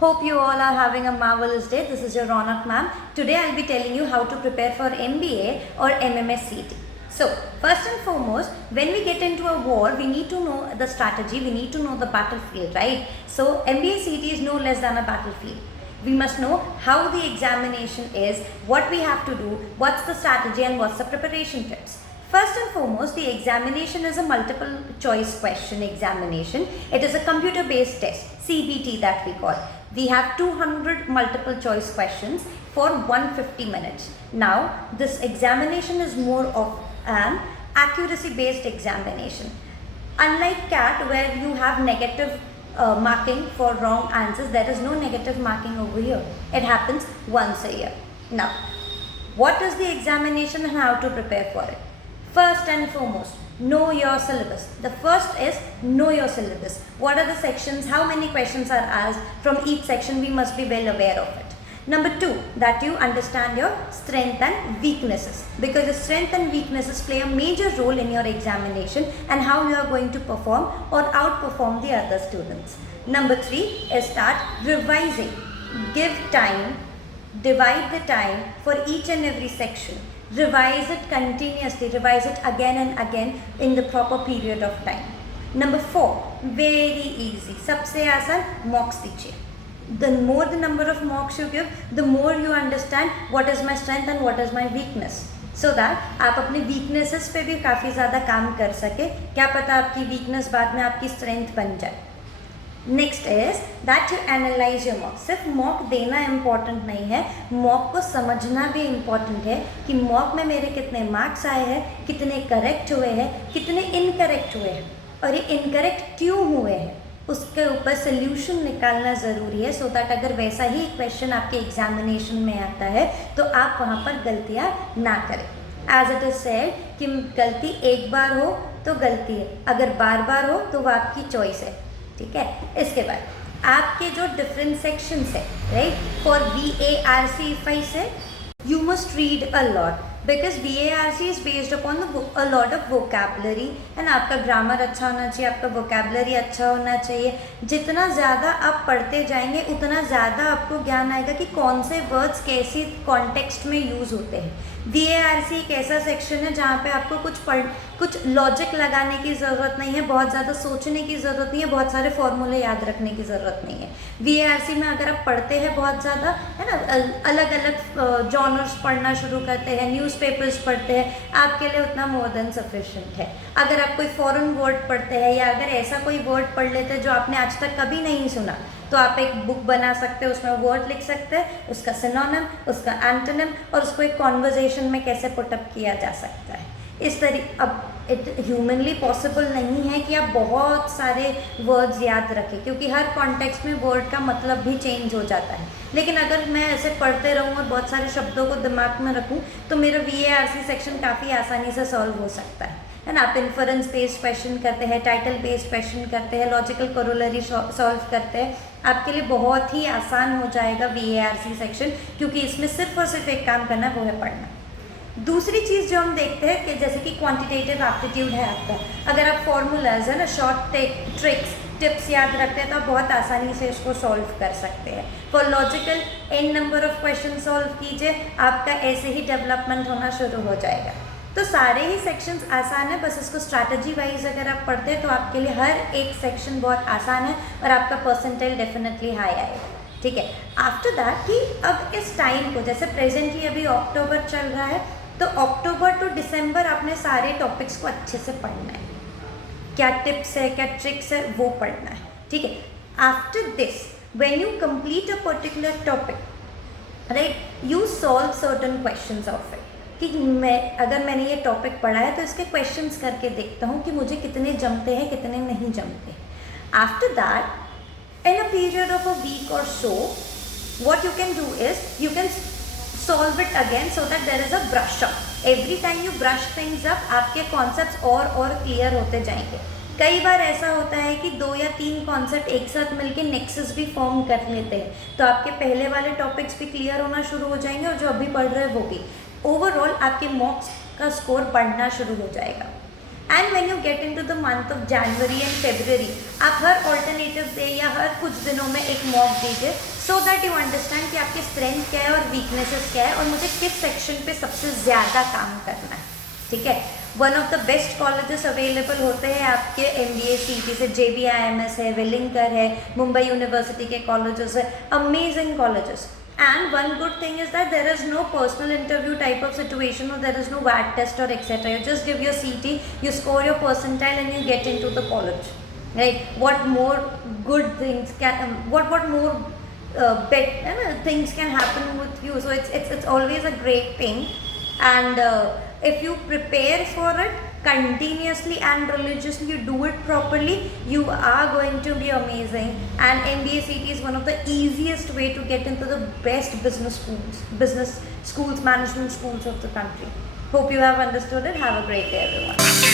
Hope you all are having a marvelous day. This is your Ronak ma'am. Today I'll be telling you how to prepare for MBA or MMS CT. So, first and foremost, when we get into a war, we need to know the strategy, we need to know the battlefield, right? So, MBA CT is no less than a battlefield. We must know how the examination is, what we have to do, what's the strategy and what's the preparation tips. First and foremost, the examination is a multiple choice question examination. It is a computer based test, CBT that we call. We have 200 multiple choice questions for 150 minutes. Now, this examination is more of an accuracy based examination. Unlike CAT where you have negative marking for wrong answers, there is no negative marking over here. It happens once a year. Now, what is the examination and how to prepare for it? First and foremost, know your syllabus. The first is know your syllabus. What are the sections? How many questions are asked from each section? We must be well aware of it. Number two, that you understand your strength and weaknesses, because the strength and weaknesses play a major role in your examination and how you are going to perform or outperform the other students. Number three is start revising. Give time, divide the time for each and every section. Revise it continuously, revise it again and again in the proper period of time. Number four, very easy, सबसे आसान mocks दीजिए. The more the number of mocks you give, the more you understand what is my strength and what is my weakness, so that आप अपने weaknesses पे भी काफ़ी ज़्यादा काम कर सके. क्या पता आपकी weakness बाद में आपकी strength बन जाए. Next is that you analyse your mock. सिर्फ मॉक देना इम्पॉर्टेंट नहीं है, मॉक को समझना भी इम्पॉर्टेंट है कि मॉक में मेरे कितने मार्क्स आए हैं, कितने करेक्ट हुए हैं, कितने इनकरेक्ट हुए हैं और ये इनकरेक्ट क्यों हुए हैं, उसके ऊपर सोल्यूशन निकालना ज़रूरी है, सो दैट अगर वैसा ही क्वेश्चन आपके एग्जामिनेशन में आता है तो आप वहाँ पर गलतियाँ ना करें. एज इट इज़ सेड कि गलती एक बार हो तो गलती है, अगर बार बार हो तो वो आपकी चॉइस है. ठीक है. इसके बाद आपके जो डिफरेंट सेक्शंस है, right, for VARC if I से you must read a lot because VARC is based upon a lot of vocabulary and आपका ग्रामर अच्छा होना चाहिए, आपका vocabulary अच्छा होना चाहिए. जितना ज़्यादा आप पढ़ते जाएंगे उतना ज़्यादा आपको ज्ञान आएगा कि कौन से वर्ड्स कैसी कॉन्टेक्स्ट में यूज़ होते हैं. VARC एक ऐसा सेक्शन है जहाँ पे आपको कुछ लॉजिक लगाने की ज़रूरत नहीं है, बहुत ज़्यादा सोचने की ज़रूरत नहीं है, बहुत सारे फॉर्मूले याद रखने की ज़रूरत नहीं है. VARC में अगर आप पढ़ते हैं बहुत ज़्यादा, है ना, अलग अलग जॉनर्स पढ़ना शुरू करते हैं, न्यूज़पेपर्स पढ़ते हैं, आपके लिए उतना मोर देन सफिशिएंट है. अगर आप कोई फॉरेन वर्ड पढ़ते हैं या अगर ऐसा कोई वर्ड पढ़ लेते हैं जो आपने आज तक कभी नहीं सुना, तो आप एक बुक बना सकते हैं, उसमें वर्ड लिख सकते हैं, उसका सिनोनिम, उसका एंटोनिम और उसको एक कॉन्वर्जेशन में कैसे पुटअप किया जा सकता है. इस तरीके अब इट ह्यूमनली पॉसिबल नहीं है कि आप बहुत सारे वर्ड्स याद रखें, क्योंकि हर कॉन्टेक्स्ट में वर्ड का मतलब भी चेंज हो जाता है. लेकिन अगर मैं ऐसे पढ़ते रहूँ और बहुत सारे शब्दों को दिमाग में रखूँ तो मेरा VARC सेक्शन काफ़ी आसानी से सॉल्व हो सकता है ना. आप इन्फरेंस बेस्ड क्वेश्चन करते हैं, टाइटल बेस्ड क्वेश्चन करते हैं, लॉजिकल कोरोलरी सॉल्व करते हैं, आपके लिए बहुत ही आसान हो जाएगा VARC सेक्शन, क्योंकि इसमें सिर्फ और सिर्फ एक काम करना है, वो है पढ़ना. दूसरी चीज़ जो हम देखते हैं कि जैसे कि क्वांटिटेटिव एप्टीट्यूड है आपका, अगर आप फॉर्मूलाज है ना, शॉर्ट ट्रिक्स टिप्स याद रखते हैं तो आप बहुत आसानी से इसको सॉल्व कर सकते हैं. For logical n number of question solve कीजिए, आपका ऐसे ही डेवलपमेंट होना शुरू हो जाएगा. तो सारे ही सेक्शंस आसान है, बस इसको स्ट्रैटेजी वाइज अगर आप पढ़ते हैं तो आपके लिए हर एक सेक्शन बहुत आसान है और आपका परसेंटाइल डेफिनेटली हाई आएगा. ठीक है. आफ्टर दैट कि अब इस टाइम को, जैसे प्रेजेंटली अभी अक्टूबर चल रहा है, तो अक्टूबर टू दिसंबर आपने सारे टॉपिक्स को अच्छे से पढ़ना है. क्या टिप्स है, क्या ट्रिक्स है, वो पढ़ना है. ठीक है. After this when you complete a particular topic, right, you solve certain questions of it, कि अगर मैंने ये टॉपिक पढ़ा है तो इसके क्वेश्चंस करके देखता हूँ कि मुझे कितने जमते हैं, कितने नहीं जमते. After that in a period of a week और so what you can do is you can solve it again so that there is a brush up. Every time you brush things up, आपके concepts और clear होते जाएंगे. कई बार ऐसा होता है कि 2 या 3 कॉन्सेप्ट एक साथ मिलके नेक्सस भी फॉर्म कर लेते हैं, तो आपके पहले वाले टॉपिक्स भी क्लियर होना शुरू हो जाएंगे और जो अभी पढ़ रहे हैं वो भी. ओवरऑल आपके मॉक्स का स्कोर बढ़ना शुरू हो जाएगा. And when you get into the month of January and February, आप हर ऑल्टरनेटिव डे या हर कुछ दिनों में एक मॉक दीजिए, सो दैट यू अंडरस्टैंड कि आपकी स्ट्रेंथ क्या है और वीकनेसेस क्या है और मुझे किस सेक्शन पे सबसे ज़्यादा काम करना है, ठीक है। One of the best colleges available होते हैं आपके MBA CET से, JBIMS है, वेलिंगकर है, मुंबई यूनिवर्सिटी के कॉलेजेस है, amazing colleges. And one good thing is that there is no personal interview type of situation, or there is no VAT test or etc. You just give your CT, you score your percentile and you get into the college, right? What more good things can, what more things can happen with you? So it's always a great thing, and if you prepare for it continuously and religiously, you do it properly, you are going to be amazing. And MBA CT is one of the easiest way to get into the best business schools, management schools of the country. Hope you have understood it. Have a great day, everyone.